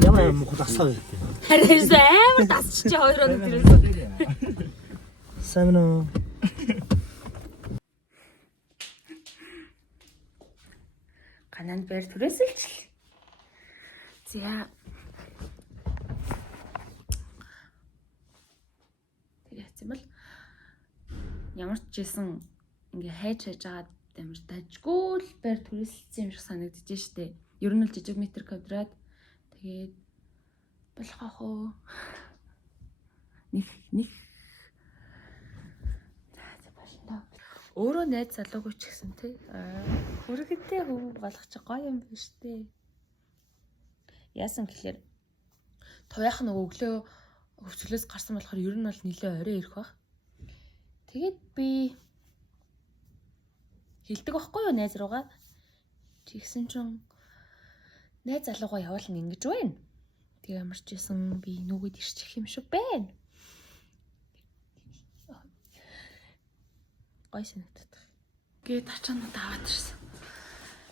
Ямар муу дасаа вэ? Харин амар дасчих чи 2 хоног гэрээс. Сайн уу? Ганаад байр түрээсэлж. За. Тэгээд юм бол ямар ч жисэн ингээ хайж хажаад амар дажгүй л байр түрээсэлсэн юм шиг санагдаж штэ. Ер нь л жижиг метр квадрат тэгээд болох ах уу. Них өөрөө найз залуугүй ч гэсэн тий. Хүрэгтэй хүн болох чи гоё юм биш тий. Яасан гэхээр туяах нөгөө өглөө өвчлөөс гарсан болохоор ер нь бол нэлээ орой ирэх баг. Тэгээд би хэлдэг байхгүй юу найз руугаа. Тэгсэн чинь найз залуугаа явуулна ингэж байна. Тэг ямар ч байсан би нүгэд ирчих юм шиг байна. Гой санагдаад. Гээ тачаанууд аваад ирсэн.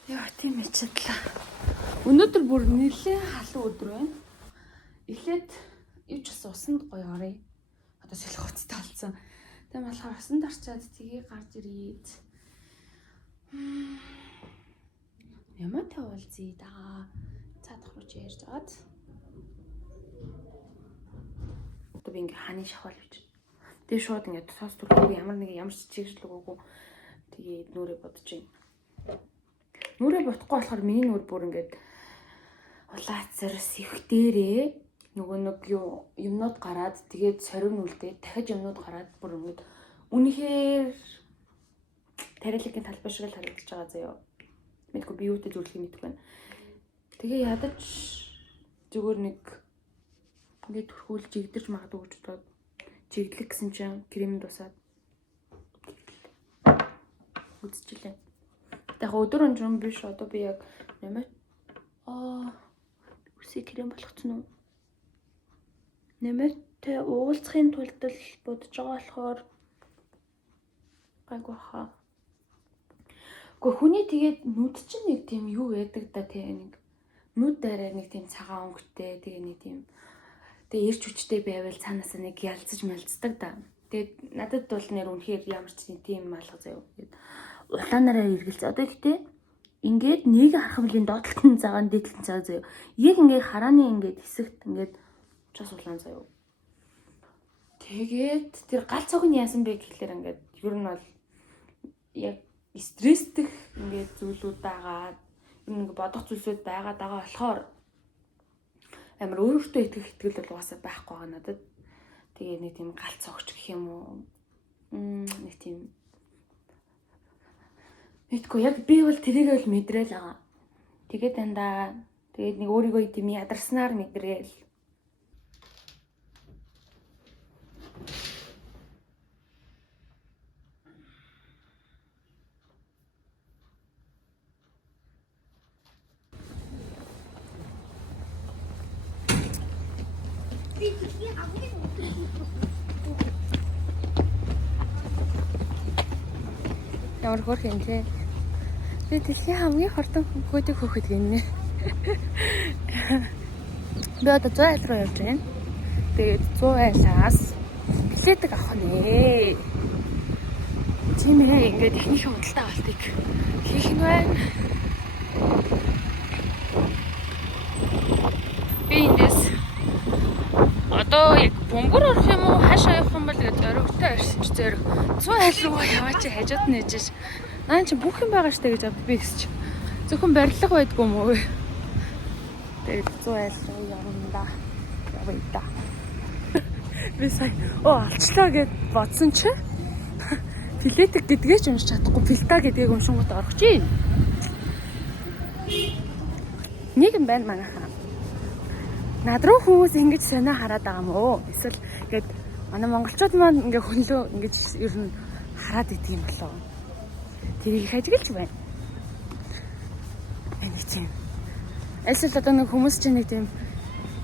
Яа тийм ичэдлээ. Өнөөдөр бүр нэлээд халуун өдөр байна. Эхлээд ивч бас усанд гоё орё. Одоо сэлэх хуцтай болсон. Тэг болохоор усанд орчаад тгий гарч ирээд. Ямар тавалзий да. Цаадах руу ярьж аваад. Одоо би ингээ хааны шахал бич. Тэгээ шууд ингээд цаас түлхүүг ямар ч чигшлэг үгүй. Тэгээ нүрээ бодож байна. Нүрээ бодохгүй болохоор миний нүр бүр ингээд улаацар сэвхтэрээ нөгөө нэг юмнууд гараад тэгээд сорив нүлдээ дахиж юмнууд гараад бүр ингээд үнэхээр тарилгийн талбай шиг л харагдаж байгаа заяа. Мэдгүй би юутай зөвлөхийг мэдэхгүй байна. Тэгээ ядаж зүгээр нэг ингээд төрхүүл жигдэрч магадгүй гэж бодоод чиглэх гэсэн чинь крем дусаад үзчихлээ. Яг өдөр өнжрөн биш одоо би яг нэмээ үсээ крем болгоцсон уу? Нэмээтэй уулзахын тулд л бодож байгаа болохоор гайгүй хаа. Гэхдээ хүний тэгээд нүд чинь нэг тийм юу байдаг да тий нэг нүд дараа нэг тийм цагаан өнгөтэй тэгээ нэг тийм тэгээ ирч хүчтэй байвал цаанаас нэг ялцаж малцдаг да. Тэгээд надад бол нэр үнэхээр ямар ч тийм алга заяа. Тэгээд улаанаараа эргэлз. Одоо ихтэй ингээд нэг харахмлын доотлолтын цагаан дээдлэн цагаан заяа. Яг ингээд харааны ингээд хэсэгт ингээд чус улаан заяа. Тэгээд тэр гал цог нь яасан бэ гэхлээр ингээд ер нь бол яг стрессдэх ингээд зүйлүүд байгаа. Ер нь бодох зүйлсүүд байгаа болохоор амар өөртөө итгэл бол угаасаа байхгүй байгаа надад. Тэгээ нэг тийм галц огч гэх юм уу. Нэг тийм мэдгүй яг би бол тэрийг л мэдрээл байгаа. Тэгээд дандаа тэгээд нэг өөрийгөө тийм ядарснаар мэдрээл. Ямар хөрх юм те. Би дэлхийн хамгийн хурдан хөөдөг хөөхд гинэ. Би одоо 100 айл руу явж байна. Тэгээд 100 айлаас билетик авах нэ. Тийм ээ ингээд техникийн худалдаа авалтыг хийх нь байна. Би эндээс одоо яг бөмбөр орох юм уу хаашаа явах юм бол гэдэг зоригтой ирсэн чи зориг 100 айл руу яваач хажууд нь ээжэж наа чи бүх юм байгаа штэ гэж би гэсч зөвхөн барилга байдгүй юм уу тэгээд 100 айл руу явна да явъя да би сая алчлаа гэд бодсон чи билетик гэдгээ ч уншиж чадахгүй пилта гэдгийг уншингууд орох чи нэг юм байна манайхаа. Над руу хүмүүс ингэж сонио хараад байгаа юм уу? Эсвэл ингээд манай монголчууд маань ингээ хөнлөө ингэж ер нь хараад идэг юм болоо. Тэрийг их ажиглаж байна. Энийг тийм. Эсвэл одоо нэг хүмүүс чинь нэг тийм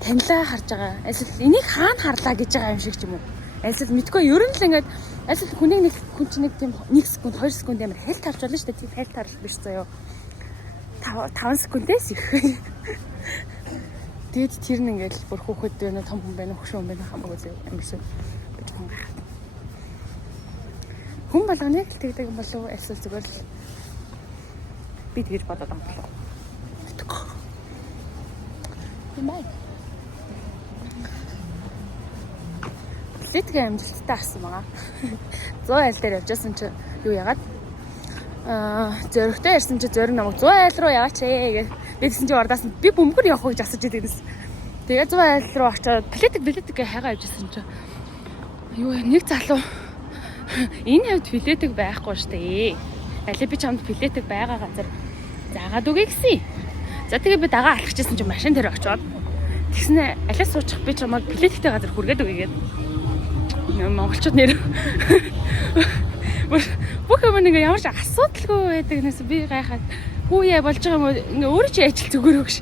танилаа харж байгаа. Эсвэл энийг хаана харлаа гэж байгаа юм шиг ч юм уу? Эсвэл мэдгүй ер нь л ингээд эсвэл хүн чинь нэг тийм 1 секунд 2 секунд амар хальт харж болно шүү дээ. Тийм хальт харж биш заяо. 5 секундээс их. Тэгээд тэр нь ингээд бүр хүүхэд байна том хүн байна хөшөө хүн байна хамаагүй зөө амарсан гэж хүн гайхаад. Хүн болгоны л тэгдэг юм болов уу эсвэл зүгээр л би тэгж бодоод байгаа болов уу? Ямай. Литгээ амжилттай гарсан байгаа. 100 айл дээр явжсэн чи юу яагаад? Зөрөгтэй ярьсан чи зөрөг намайг 100 айл руу яваач ээ гэж. Би тэгсэн чи ордоос нь би бөмбөр явах гэж асууж идэгнэс. Тэгээ 100 айл руу очиод билетик гээ хайгаа явжсэн чи. Юу нэг залуу энэ хавьд билетик байхгүй штэ. Аль би чамд билетик байгаа газар заагаад үгүй гэсэн. За тэгээ би дагаа алхчихсан чи машин дээр очиод тэгснэ алиас суучих би чамайг билетиктэй газар хүргээд үгүйгээд. Монголчууд нэр бүх юм ингээ ямар ч асуудалгүй байдаг нэс би гайхаад хүүе болж байгаа юм уу ингээ өөрөө чи ажил зүгээр өгш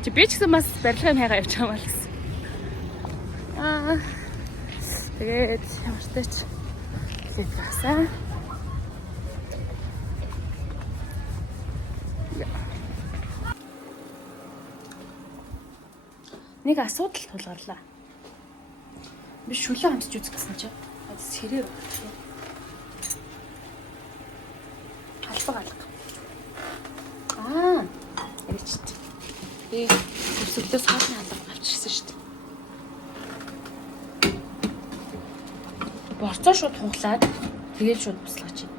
чи би ч гэсэн бас барилга юм хайгаа явж байгаа юм л гэсэн тэгээд ямар ч тач хэлээсаа нэг асуудал тулгарлаа. Би шүлээ хамсч үзэх гэсэн чи. Сэрээр болчихлоо. Алга. Яричт. Би өсөлтөөс хаалны алга авчихсан шүү дээ. Борцоо шууд хунгалаад тэгээд шууд буслаач.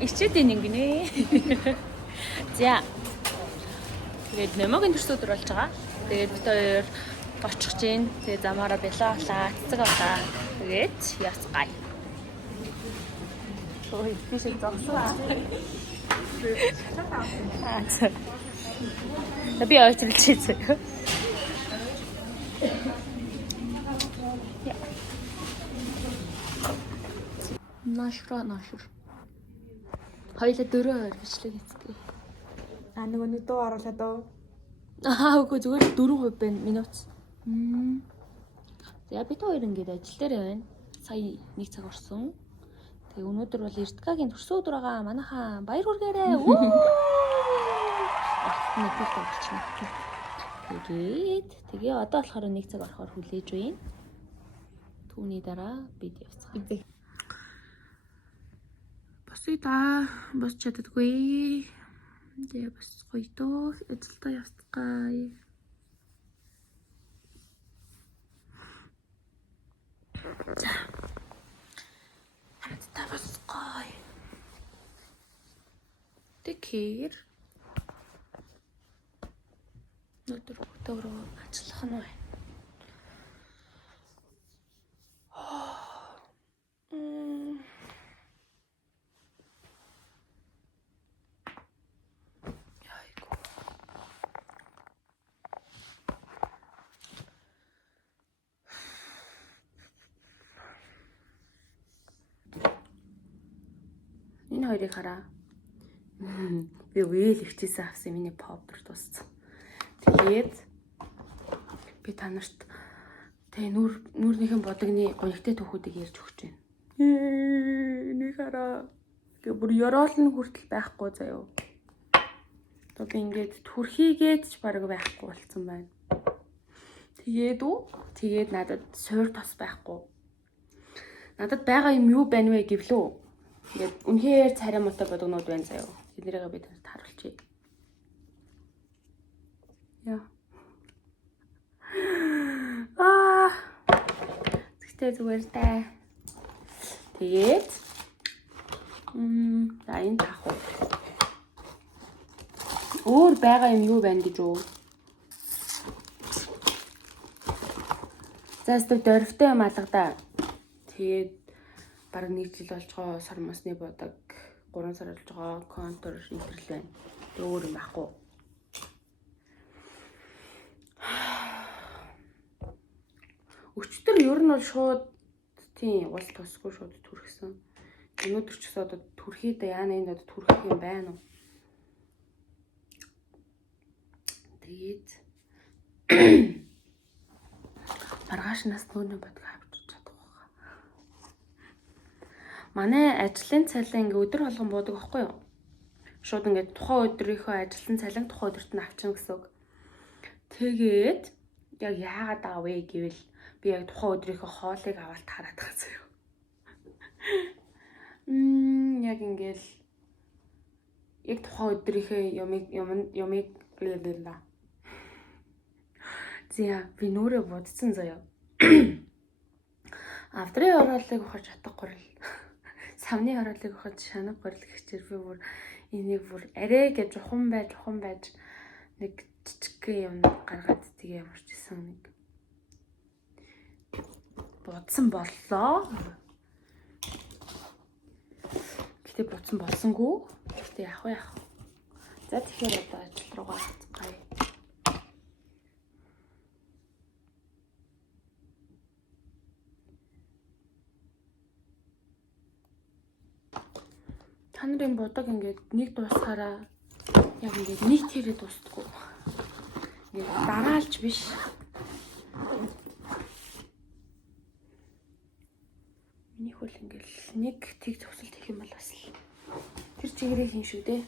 Ичээдэн ингэнэ. За. Тэгээд нэмогийн төрсөд болж байгаа. Тэгээд бид хоёр очих чинь. Тэгээд замаараа белаалаа, цэцэг авлаа. Тэгээд яцгай. Ой, би шиг зогсоо. Би очилчихсэн. Нашр. Хоёлаа дөрөв өргөжлөг эцгээ. Нэг дуу оруулаад дөө. Үгүй зүгээр 4% байна минут. За бид хоёр ингээд ажил дээр байна. Сая 1 цаг орсон. Тэгээ өнөөдөр бол Эрдгагийн төрсөн өдөр байгаа. Манайхаа баяр хүргээрэй. Тэгээ одоо болохоор 1 цаг орохоор хүлээж байна. Түүний дараа бид явцгаая. Бос чаддаггүй. Тэгээ бас гоё доо ажилдаа явцгаая. За. Хамтдаа босгоё. Тэгэхээр өдөр бүгдөө ажиллах нь байна. Энэ хоёрыг хараа. Би үеэл ихтээсээ авсан миний повдер дууссан. Тэгээд би та нарт тэг нүүрнийхэн бодогны гонигтай түүхүүдийг ярьж өгч байна. Энийг хараа. Гэ бүр ёроолн хүртэл байхгүй заяо. Одоо би ингээд түрхийгээд ч баг байхгүй болсон байна. Тэгээд надад суур тос байхгүй. Надад байгаа юм юу байна вэ гэвлүү? Ингээд үнэхээр царай муутай бодгонууд байна заяо. Эднэрийг би таньд харуулчихъя. Яа. Тэгтээ зүгээр таа. Тэгээд за энэ тахуу. Өөр байгаа юм юу байна гэж үү? За өстө дөрвтэй юм алгадаа. Тэгээд бараг 1 жил болж байгаа сар масны бодог 3 сар болж байгаа контур интерл байна. Тэг өөр юм байхгүй. Өчтөр ер нь бол шууд тийм уул тусгүй шууд түрхсэн. Өнөөдөр ч гэсэн одоо түрхийдээ яана энд одоо түрхэх юм байна уу? Тэгээд маргааш нас нүүрний бодог авчиж чадах. Манай ажлын цалин ингээ өдөр болгон буудаг байхгүй юу? Шууд ингээ тухайн өдрийнхөө ажлын цалин тухайн өдөрт нь авчна гэсэн үг. Тэгээд яг яагаад байгаа вэ гэвэл би яг тухайн өдрийнхөө хоолыг аваад хараад байгаа юм. Яг ингээл яг тухайн өдрийнхөө юмыг лээ. Зя би нүрээ бодсон заяа. Авдрын оролыг ухаж чадахгүй л. Савны оролыг ухаж шанах горил гэхчээр би бүр энийг бүр арай гэж жухан байж нэг жижиг юм гаргаад тийг ямарч исэн нэг бодсон боллоо. Гэтэ бодсон болсонгүй. Гэтэ яах вэ? За тэгэхээр одоо ажил руугаа хацгаая. Та нарын бодог ингээд нэг дуусахаараа яг ингээд нэг тэрэ дуустдаггүй. Ингээд дараалж биш. Миний хөл ингээд нэг тийг төгсөлт хийх юм бол бас л тэр чигээрээ хийн шүү дээ.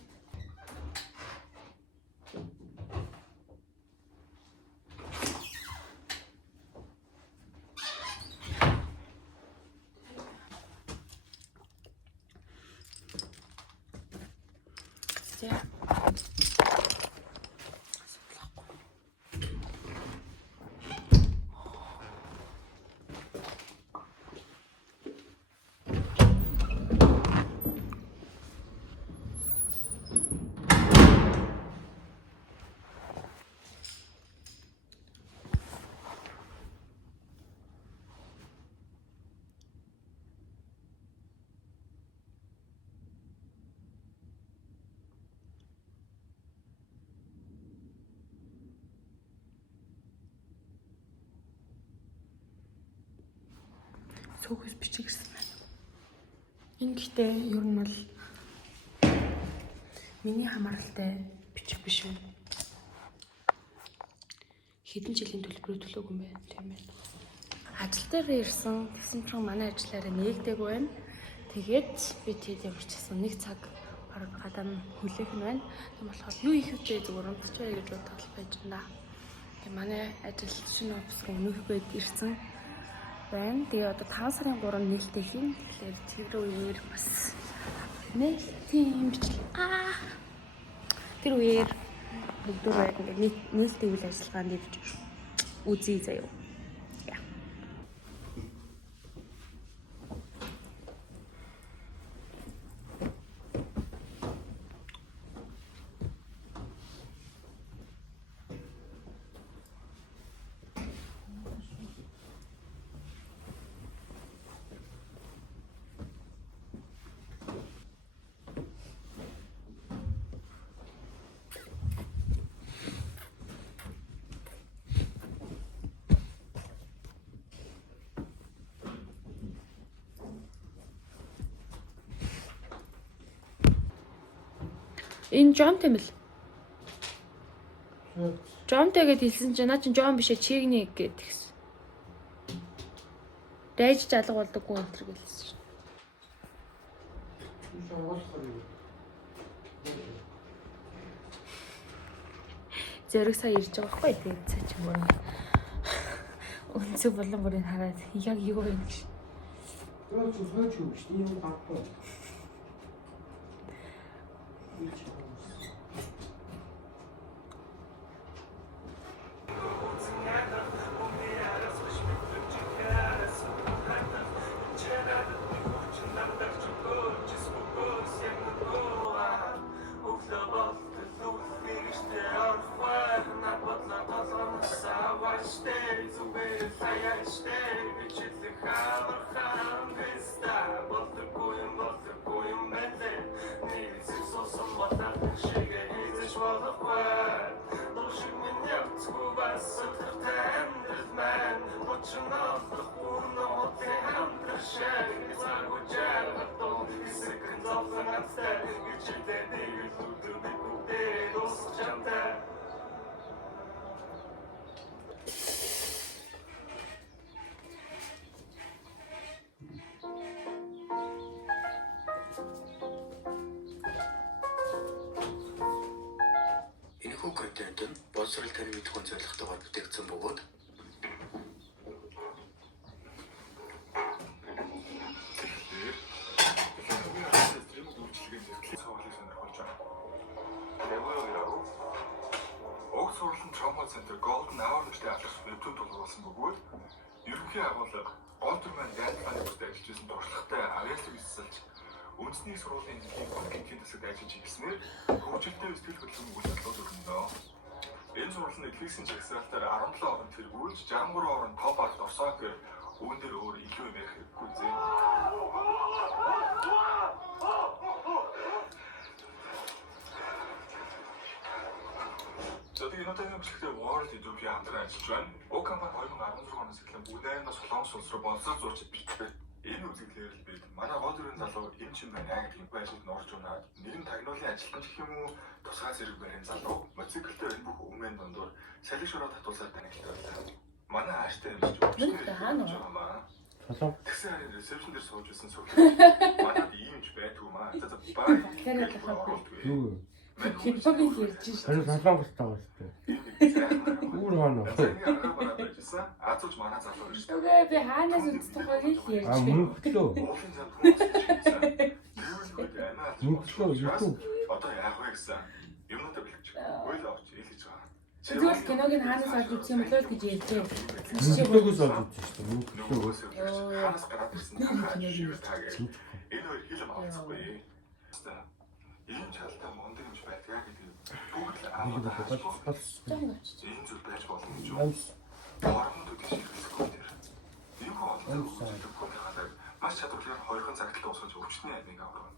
Цөөхөс бичигэрсэн байна. Энэ гэхдээ ер нь бол миний хамааралтай бичих биш үү? Хэдэн жилийн төлбөрөөр төлөөгүй юм байна тийм ээ. Ажил дээр ирсэн тэгсэн чинь манай ажиллаараа нээгдээгүй байна. Тэгээд би тэд ямарч гэсэн нэг цаг бараг гадаа нь хүлээх нь байна. Тийм болохоор юу их үтэй зүгээр унтчихвэ гэж бодоод байж байна. Тэгээ манай ажил шинэ офис өнөөхөө ирсэн байна. Тэгээ одоо 5 сарын 3-нд нээлттэй хийн. Тэгэхээр тэр үеэр бас нээлтийн бичлэг. Тэр үеэр бүгдөө яг ингээд нээлттэй үйл ажиллагаанд ирж үзье заяа. Энэ Жон тийм л. Жонтэй гэд хэлсэн чинь наа чин Жон бишээ чигний гэд тэгсэн. Дайж жалга болдоггүй энэ төр гэлсэн шин. Зэрэг сая ирж байгаа байхгүй тэгээд цаа чи мөр. Өнцөг болон бүрийг хараад яг юу вэ гэж. Троо ч сойч юм шүү дээ юм багтаа. контент нь боловсрол тань мэдхүйн зорилготойгоор бүтээгдсэн бөгөөд Сургуулийн Trauma Center Golden Hour нэртэй алах YouTube тулгуурласан бөгөөд ерөнхий агуулга гол дүрмийн гайдлайны бүрт ажиллаж байсан туршлагатай авьяаслыг эсэлж үндэсний сургуулийн банкингийн засагт ажиллаж ирсэнээр хөгжилтэй сэтгэл хөдлөлийн үйл ажиллагаа өргөнөө. Энэ сургуулийн эдгээрсэн жагсаалтаар 17 орон тэргүүлж 63 орон топ 10-д орсоо гэх үүн дээр өөр илүү юм ярих хэрэггүй зэ. 저도 인터넷 비슷하게 월드 이도피 함께한 시간 오칸만 얼마 안 들어가는 새끼는 무대나 솔랑스 옷으로 번쩍 쏘지 비트 энэ үзэгдлээр бид манай гол-дүрийн залуу энэ ч юм аа гэх байшид норж унаад нэгэн тагнуулын ажилтан гэх юм уу тусгай зэрэг барин залуу мотоциклтэй энэ бүх өмнө дондор салхи шороо татуулсаар танигдсан. Манай ааштай юм чинь хаана тэгсэн харин ресепшн дээр сууж байсан суух. Манад иймж байдгүй маа. За баа. Юу? Хипхопыг ярьж шүү. Тэр солонгостой байгаа шүү. Үүр хаана. Азууч манай залуу шүү. Үгүй би хаанаас үздэг байгааг ярьж. Мөнхлөө. Мөнхлөө YouTube. Одоо яах вэ гэсэн юмнуудаа бэлгэж. Үйл авч хэлж байгаа. Тэгвэл киног нь хаанаас олж үзсэн юм бол гэж ярьжээ. Мөнхлөөс олж үзсэн шүү. Мөнхлөө. Ханаас гараад ирсэн. Энэ хоёр хэл авахгүй. Энэ чалтай мондөг юмш байдгаа гэдэг бүгд л энэ зүйл байж болно гэж байна. Хоорондоо тийш хэлэхгүй нэр. Энэ хоорондоо маш чадварлаар хоёрхан цагт дуусгаж өвчтний амийг авах.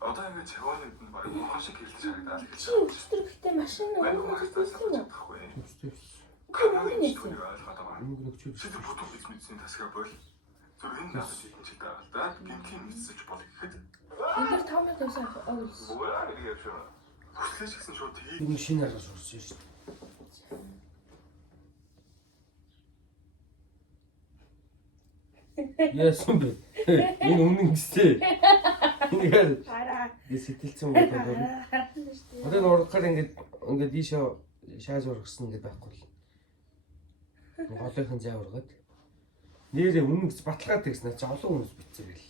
Одоо ингэ цэвээнэд нь барыг мохор шиг хэлж харагдаад эхэлж байна. Өчтөр гэхдээ машин өгөх байхгүй. Камерын зүйлийг ойлгоод байгаа. Чи бүтэн бизнесийн тасгаа бол зөв энэ надад хэлж байгаа л да. Гинтийн мэдсэж болох гэхэд энэ дээр томор тавьсан авах. 뭐야 이게 지금 хүслэж гисэн шууд тийг Энэ шинээр сурсан шүү дээ. Яасан бэ? Энэ өмнө гэстэй. Энийг сэтгэлцэн бодоод байна. Одоо н урдгаар ингээд ийшээ шааж ургасан ингээд байхгүй л. Голынхан зай ургаад. Нэрээ өмнө гэж баталгаад тэгснэ чи олон хүмүүс битсэн гэл.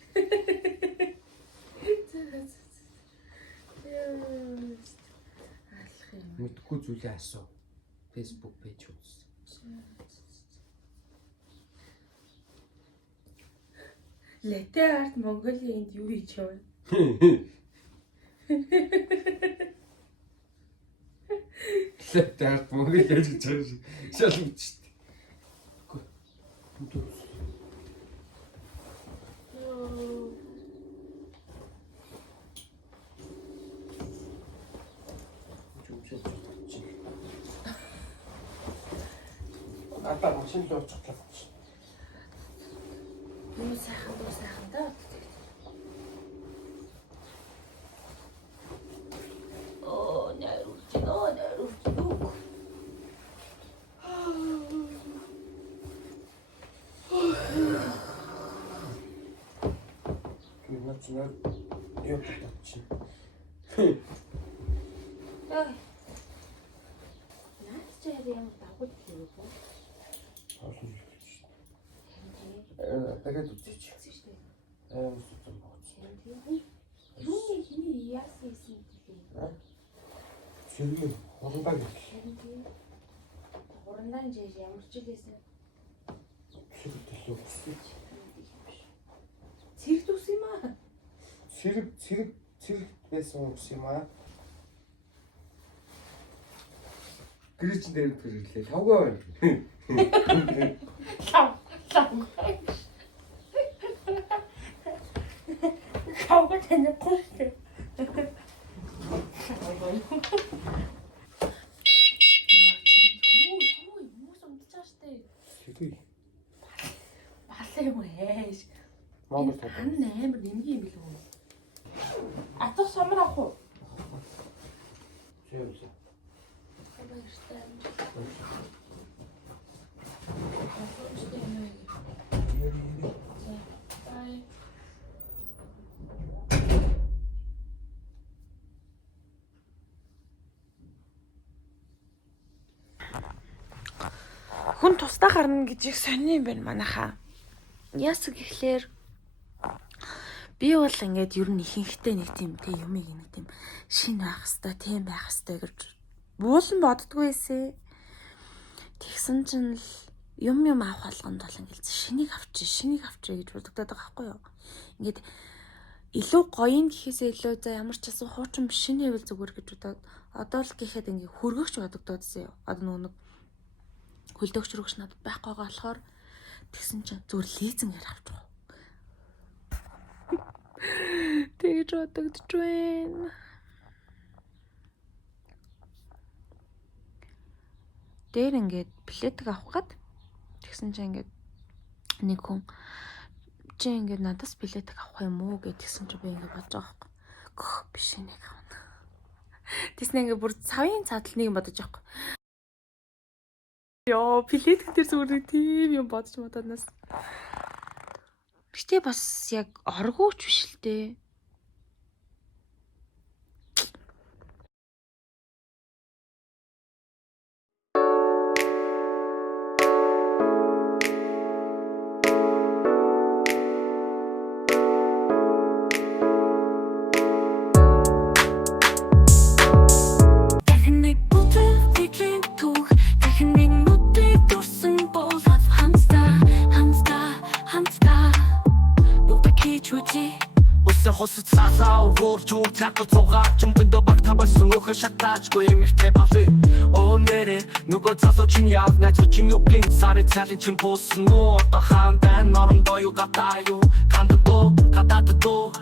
Мэдхгүй зүйлээ асуу. Facebook пэйж үз. Latte art Mongolia-нд юу хийж яваа? Latte art Mongolia гэж байгаа шиг шал үчтэй. Ата машин л очихлаа. Юу сайхан даа. Найруулж. Начинаар юу татчих. Наад чи юм дагуул хийвгүй. Олон юм шүү. Тэгээд үзээч. Үзсэн бооч. Юу хиний яасан юм бэ? Сэргээ хурандаа гэх. Хурандаа жиж ямар ч илээсэн. Сэргэлтэлөө. Цэрэг дүүс юм аа. Цэрэг байсан юм юм аа. Гэрч дээр төрлөө. Лавгаа байна. Лавгаа танахгүй шүү. Балаа юм ээж. Монгол хан амар нэмгийн юм билүү? Атах самар авах уу? Зөөс. Баяртай. Bye. хүн тусдаа гарна гэж их сонир юм байна манайхаа. Яс гэхлээр би бол ингээд ер нь ихэнхдээ нэг тийм тэг юмыг нэг тийм шин байх хэвээр тийм байх хэвээр гэж буулан боддгоо эсэ. Тэгсэн чинь л юм авах болгонд бол ингээд шинийг авчи гэж бодогдоод байгаа байхгүй юу. Ингээд илүү гоё юм гэхээсээ илүү за ямар ч асуу хуучин биш нэвэл зүгээр гэж бодоод одоо л гэхэд ингээд хөргөгч бодогдоодсэн юу. Одоо нэг хөлдөгч рүүгч надад байхгүй байгаа болохоор тэгсэн чинь зүгээр лизингээр авчих. Тэгэж бодогдож байна. Дээр ингээд билетик авах гээд тэгсэн чинь ингээд нэг хүн чи ингээд надаас билетик авах юм уу гэдгсэн чи би ингээд бодож байгаа байхгүй. Гөх биш нэг авна. Тэснэ ингээд бүр цавын цаатал нэг юм бодож байгаа байхгүй. Яа, билетик дээр зүгээр тийм юм бодож модооднаас. Гэтэ бас яг оргууч биш л дээ. Хосод сасаа уурчуу цаатал цугаа чимгэндө багтабасан өхөр шатаачгүй эмэртэй бавли оо нэрэ нөгөө цасоо чин яв начо чин юпин сари цалин чин босноо одоо хаан дан нормдоо юу гатаа юу кандо гадаад доо